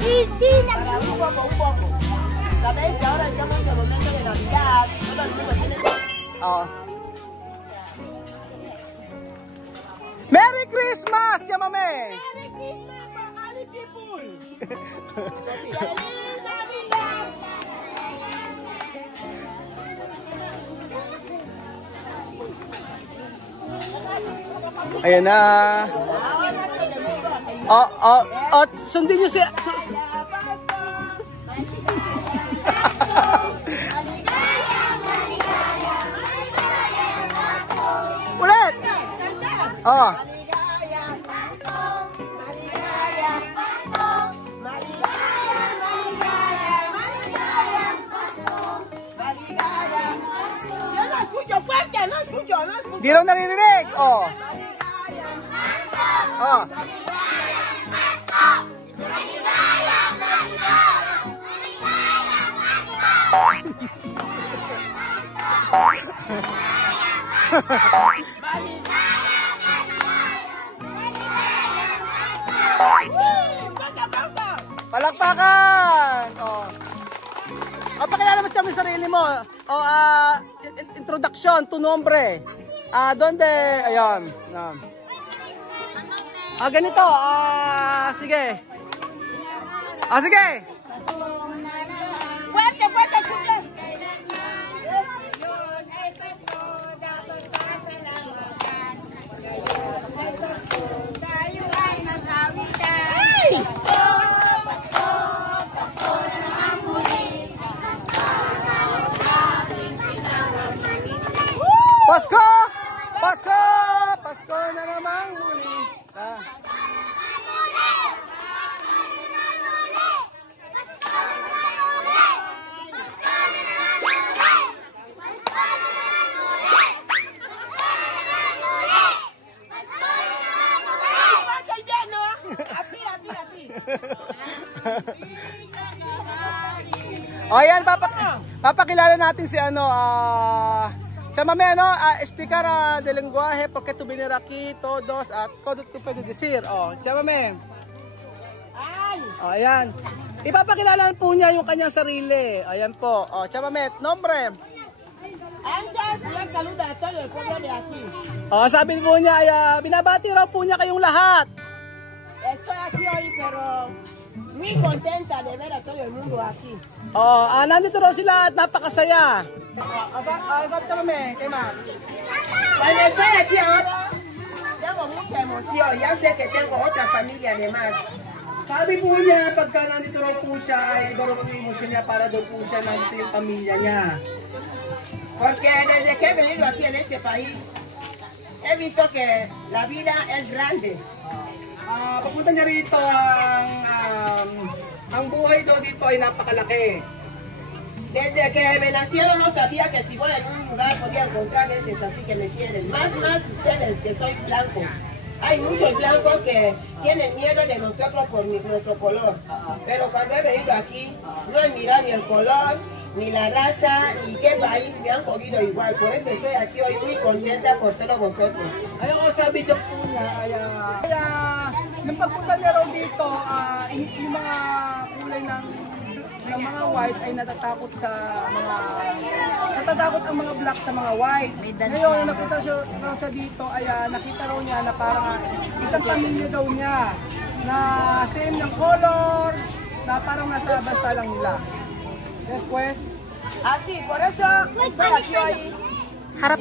Sí, sí, para un poco. ¿Sabéis que ahora estamos en el momento de Navidad? Todo el mundo tiene... Merry Christmas, llámame. Merry Christmas, Magali people. Feliz Navidad. Ayan na. Sundin nyo siya. Ulit. Di raw naririnig. Palakpakan! Pakilala mo siya may sarili mo. Introduction to nombre. Donde? Ayan. Ganito. Sige. Sige. Fuerte, fuerte. Pasko! Pasko! Pasko na namang muli. Ayan, papakilala natin si Chamame, explicar de lenguaje porque tú vienes aquí todos todo tú puedes decir. Chamame. Ayan. Ipapakilala po niya yung kanyang sarili. Ayan po. Chamame, nombre. Antes, yung saluda a todo el pueblo de aquí. Sabi po niya, binabati raw po niya kayong lahat. Estoy aquí hoy, pero muy contenta de ver a todo el mundo aquí. Nandito raw sila at napakasaya. Sabi ka mami, kay Ma. Cuando estoy aquí ahora, tengo mucha emoción. Ya sé que tengo otra familia además. Sabi po niya, pagka nandito raw po siya, ay daw ang emosyon niya para daw po siya nandito yung pamilya niya. Porque desde que he venido aquí en este país, he visto que la vida es grande. Pagpunta niya rito, ang buhay daw dito ay napakalaki. Desde que me nacieron no sabía que si voy a algún lugar podía encontrar gente así que me quieren. Más ustedes que soy blanco. Hay muchos blancos que tienen miedo de nosotros por nuestro color. Pero cuando he venido aquí, no he mirado ni el color, ni la raza, ni qué país me han cogido igual. Por eso estoy aquí hoy muy contenta por todos vosotros. Ayun, sabi daw po niya, nung pagpunta niya raw dito, yung mga kulay ng mga white ay natatakot ang mga black sa mga white. Ngayon, nakita siya dito, ay nakita raw niya na parang isang pamilya daw niya na same ng color, na parang nasa basta lang nila. Después, así, por eso estoy aquí hoy.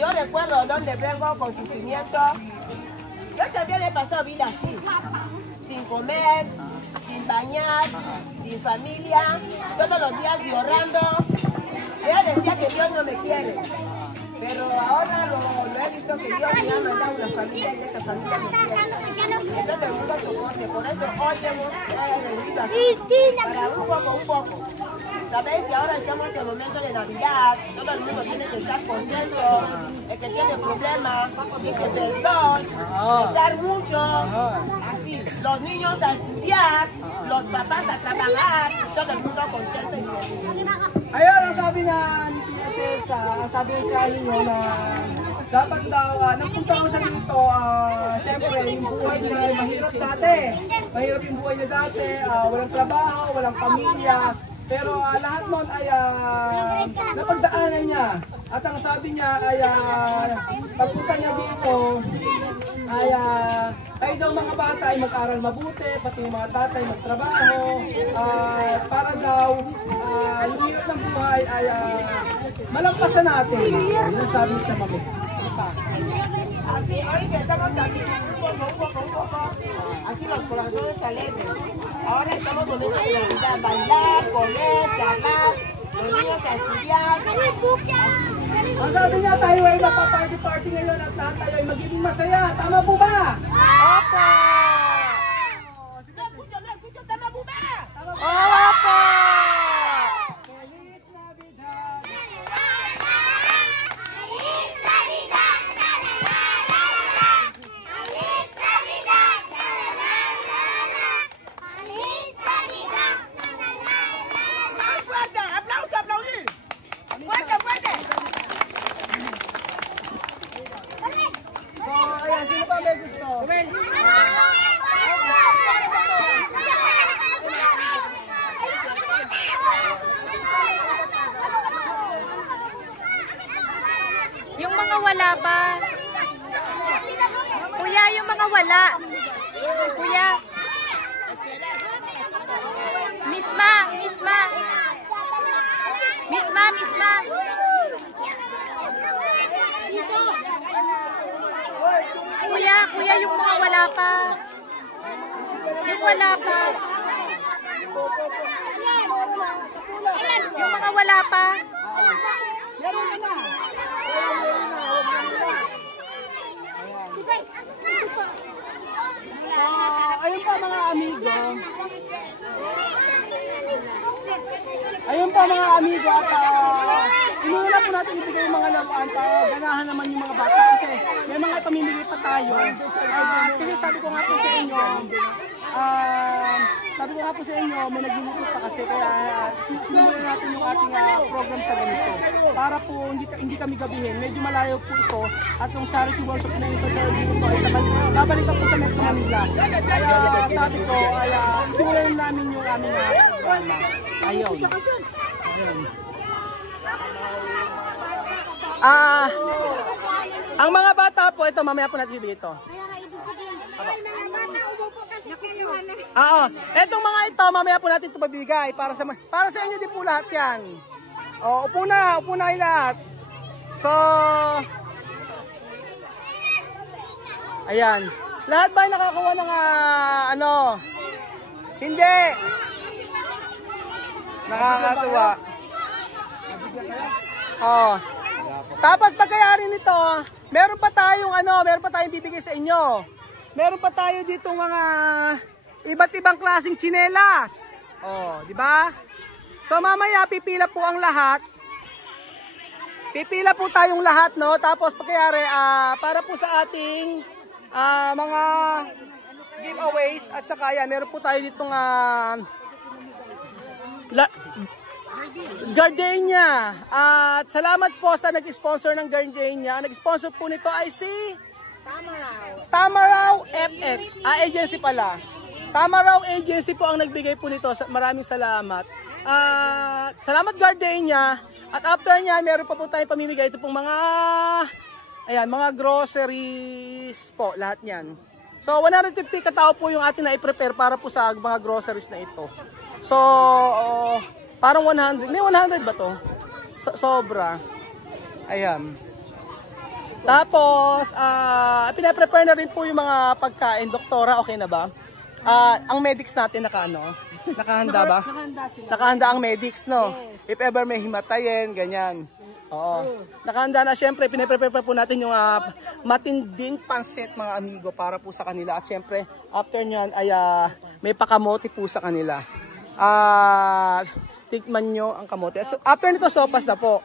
Yo recuerdo dónde vengo con sufrimiento. Yo también he pasado vida así, sin comer, sin bañar, sin familia, todos los días llorando. Yo decía que Dios no me quiere, pero ahora lo he visto que Dios me ha mandado una familia y esta familia me quiere. Entonces el mundo soporte, por eso hoy hemos venido aquí para un poco. Sabéis que ahora estamos en el momento de Navidad, todo el mundo tiene que estar contento, el que tiene problemas, dice perdón, rezar mucho, así, los niños a estudiar, los papás a trabajar, todo el mundo contento y feliz. Ayun, ang sabi na ni Tia Cesa, ang sabi ng Charlie nyo na dapat daw, nagpunta ko sa dito, siya siyempre, yung buhay niya ay mahirap dati. Mahirap yung buhay niya dati, walang trabaho, walang pamilya. Pero lahat nun ay napagdaanan niya. At ang sabi niya ay pagpunta niya dito ay daw mga bata ay mag-aral mabuti, pati yung mga tatay magtrabaho, para daw yung hirap ng buhay ay malampasan natin. Yung sabi niya sa mami. Así, ahorita estamos también poco. Así los corazones alegres. Ahora estamos poniendo prioridad, bailar, comer, charlar, los niños a estudiar. Ang sabi niya, tayo ay napaparty ngayon at lahat tayo ay magiging masaya. Tama po ba? Opo! Escucho, tama po ba? Opo! Feliz Navidad! So, ayan, sino pa may gusto? Yung mga wala pa. Kuya, yung mga wala. Kuya. Misma. Kuya, yung mga wala pa. Yung wala pa. Yung mga wala pa. Ayun pa mga amigo. Ayun pa mga amigo at inuuna po natin ibigay yung mga laruan para ganahan naman yung mga bata kasi may mga pamimigay pa tayo. Kasi sabi ko nga po sa inyo, may nagluluto pa kasi kaya sinimulan natin yung ating program sa ganito. Para po hindi kami gabihin, medyo malayo po ito at yung charity workshop na ito dito ay babalik po sa Metro Manila. Kaya sabi ko, simulan namin yung aming programa. Ayun. Ang mga bata po, ito mamaya po natin ibigay ito. Etong mga ito, mamaya po natin ito pabigay para sa inyo din po lahat yan. Upo na kayo lahat. So, ayan. Lahat ba nakakuha ng Hindi. Nakakatuwa. Tapos pagkayari nito, meron pa tayong bibigay sa inyo. Meron pa tayo dito mga iba't ibang klaseng tsinelas. Di ba? So mamaya pipila po ang lahat. Pipila po tayong lahat, no? Tapos pagkayari para po sa ating mga giveaways at saka yan, meron po tayo ditong Gardenia. At salamat po sa nag-sponsor ng Gardenia. Nag-sponsor po nito ay si Tamaraw FX. Agency pala. Tamaraw Agency po ang nagbigay po nito. Maraming salamat. Salamat Gardenia. At after niyan, meron pa po tayong pamimigay. Ito pong mga groceries po. Lahat niyan. So 150 katao po yung atin na i-prepare para po sa mga groceries na ito. So parang 100. May 100 ba to? Sobra. Ayan. Tapos, pinaprepare na rin po yung mga pagkain. Doktora, okay na ba? Ang medics natin nakahanda ba? Nakahanda sila. Nakahanda ang medics, no? If ever may himatayin, ganyan. Oo. Nakahanda na, syempre, pinaprepare po natin yung matinding pansit, mga amigo, para po sa kanila. At syempre, after nyan, ay may pakamote po sa kanila. Tikman nyo ang kamote. So, after nito, sopas na po.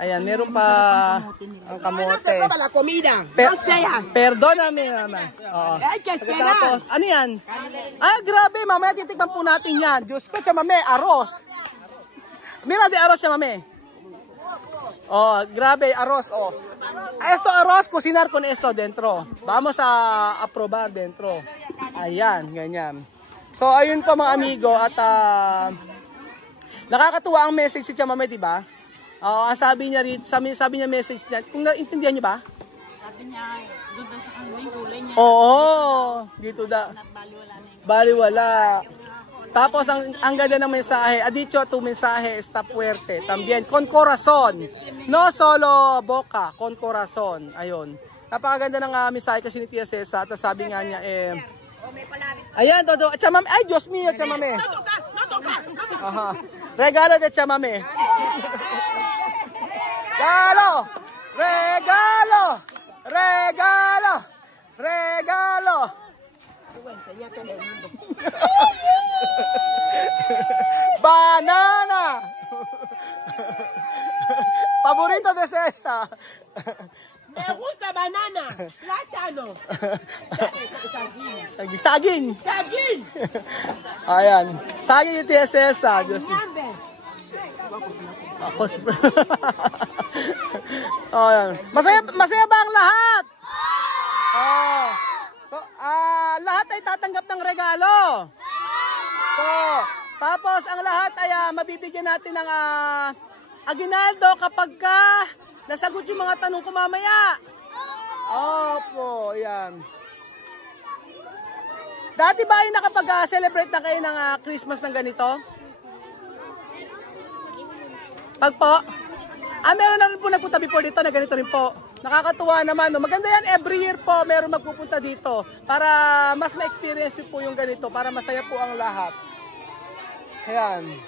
Ayan, meron pa ang kamote. Perdóname, mama. Oo. Tapos, ano yan? Grabe, mamaya titikman po natin yan. Diyos ko, sa mame, arroz. Mira de arroz sa mame. Grabe, arroz. Esto arroz, cocinar con esto dentro. Vamos a aprobar dentro. Ayan, ganyan. So, ayun po mga amigo at nakakatuwa ang message si Chamame, di ba? Ang sabi niya rin, sabi niya message niya, kung naintindihan niyo ba? Sabi niya, doon daw sa kanila yung kulay niya. Oo, dito da. Baliwala na yung Baliwala. Tapos ang ganda ng mensahe, adicho tu mensahe está fuerte. También con corazón. No solo boca, con corazón. Ayun. Napakaganda ng mensahe kasi ni Tia Cesa. At sabi nga niya ayan, todo. Chamame. Ay, Diyos mío, chamame. Aha. Regalo de chamame. Regalo! Regalo! Regalo! Regalo! Banana! Paborito de Cesa. Me gusta banana, plátano, saging. Saging. Saging. Ayan. Saging yung Tia Cesa. Diyos mío. Ñambe. Ayan. Masaya ba ang lahat? Oh. So, lahat ay tatanggap ng regalo. So, tapos ang lahat ay mabibigyan natin ng aguinaldo kapag nasagot yung mga tanong ko mamaya. Opo, yan. Dati ba ay nakapag-celebrate na kayo ng Christmas ng ganito? Pag po? Meron na rin po nagpunta before dito na ganito rin po. Nakakatuwa naman. No? Maganda yan, every year po meron magpupunta dito para mas ma-experience po yung ganito, para masaya po ang lahat. Ayan.